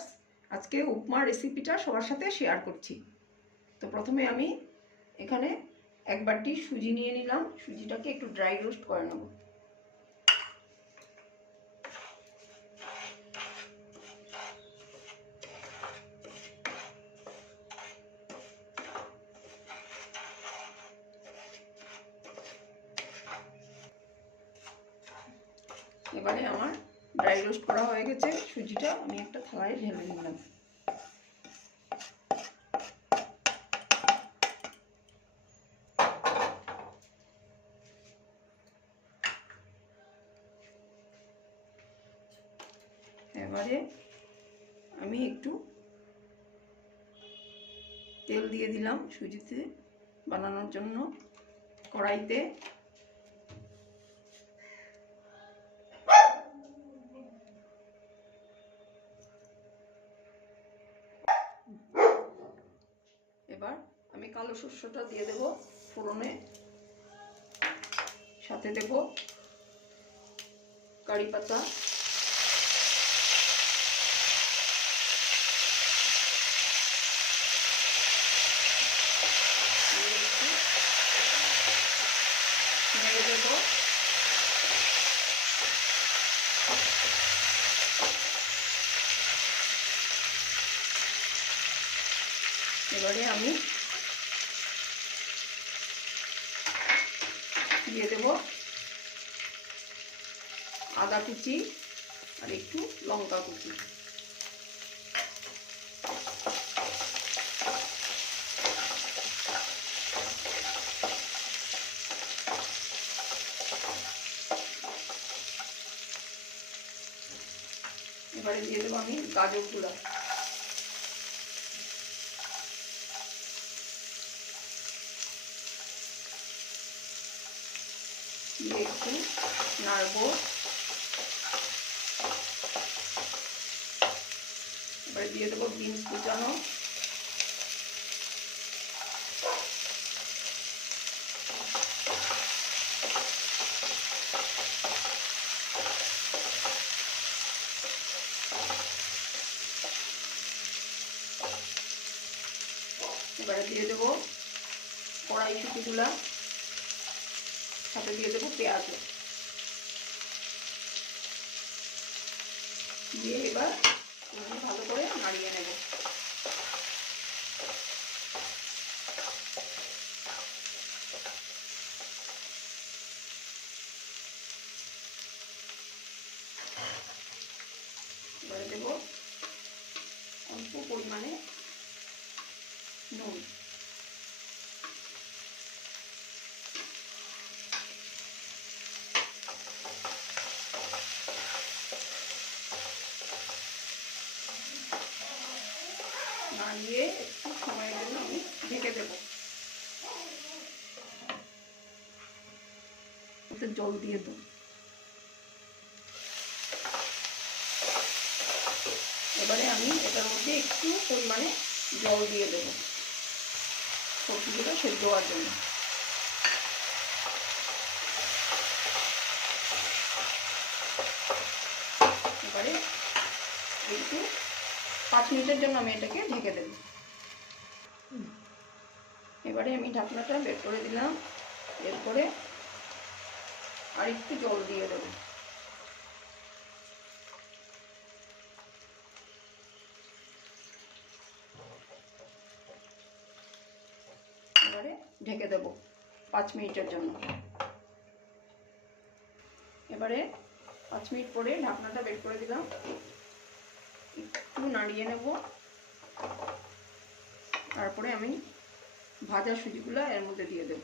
Viewers, আজকে উপমার রেসিপিটা সবার সাথে শেয়ার করছি। তো প্রথমে আমি এখানে এক বাটি সুজি নিয়ে নিলাম। সুজিটাকে একটু ড্রাই রোস্ট করে নেব। এবারে আমার ড্রাই রোস্ট করা হয়ে গেছে সুজিটা, আমি একটা থালায় ঢেলে নিলাম। এবারে আমি একটু তেল দিয়ে দিলাম সুজিতে বানানোর জন্য কড়াইতে। এবার আমি কালো সরষেটা দিয়ে দেব ফোড়নে, সাথে দেব কারি পাতা, নেড়ে দেব। এবারে আমি দিয়ে দেব আদা কুচি আর একটু লঙ্কা কুচি। এবারে দিয়ে দেবো আমি গাজর গুঁড়া, দিয়ে একটু নাড়বো। এবারে দিয়ে দেবো বিনস কুচানো, এবারে দিয়ে দেবো কড়াইশুঁটিগুলা, সাথে দিয়ে দেবো পেঁয়াজ, দিয়ে এবার ভালো করে নাড়িয়ে নেব। এবারে দেব অল্প পরিমাণে নুন, নাড়িয়ে একটু সময়ের জন্য আমি ঢেকে দেব। একটু জল দিয়ে দেব। এবারে আমি এটার মধ্যে একটু পরিমাণে জল দিয়ে দেব সবজিগুলো সেদ্ধ হওয়ার জন্য। এবারে একটু 5 মিনিটের জন্য আমি এটাকে ঢেকে দেব। এবারে আমি ঢাকনাটা বের করে দিলাম। এরপরে আর একটু জল দিয়ে দেব। এবারে ঢেকে দেব 5 মিনিটের জন্য। এবারে 5 মিনিট পরে ঢাকনাটা বের করে দিলাম, একটু নাড়িয়ে নেব। তারপরে আমি ভাজা সুজিগুলো এর মধ্যে দিয়ে দেব।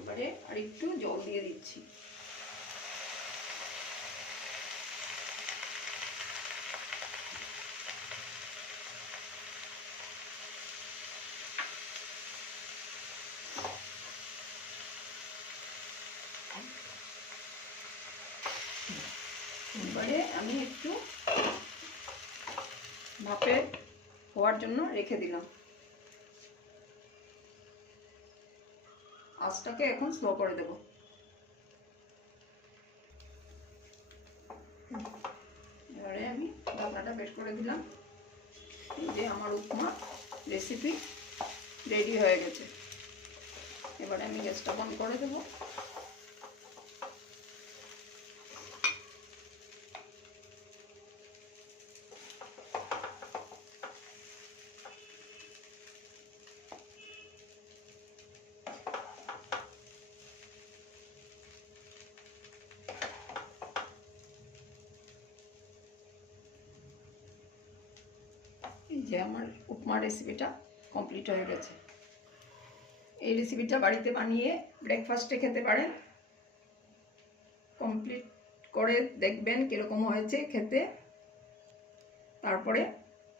এবারে আর একটু জল দিয়ে দিচ্ছি। এবারে আমি একটু ভাপে হওয়ার জন্য রেখে দিলাম। আঁচটাকে এখন স্লো করে দেব। এবারে আমি ঢাকনাটা বের করে দিলাম। এই যে আমার উপমা রেসিপি রেডি হয়ে গেছে। এবারে আমি গ্যাসটা বন্ধ করে দেব। এই যে আমার উপমা রেসিপিটা কমপ্লিট হয়ে গেছে। এই রেসিপিটা বাড়িতে বানিয়ে ব্রেকফাস্টে খেতে পারেন। কমপ্লিট করে দেখবেন কীরকম হয়েছে খেতে, তারপরে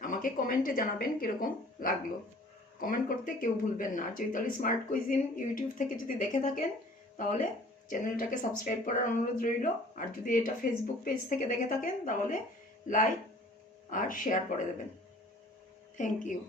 আমাকে কমেন্টে জানাবেন কীরকম লাগলো। কমেন্ট করতে কেউ ভুলবেন না। চৈতালি স্মার্ট কুইজিন ইউটিউব থেকে যদি দেখে থাকেন তাহলে চ্যানেলটাকে সাবস্ক্রাইব করার অনুরোধ রইল। আর যদি এটা ফেসবুক পেজ থেকে দেখে থাকেন তাহলে লাইক আর শেয়ার করে দেবেন। Thank you.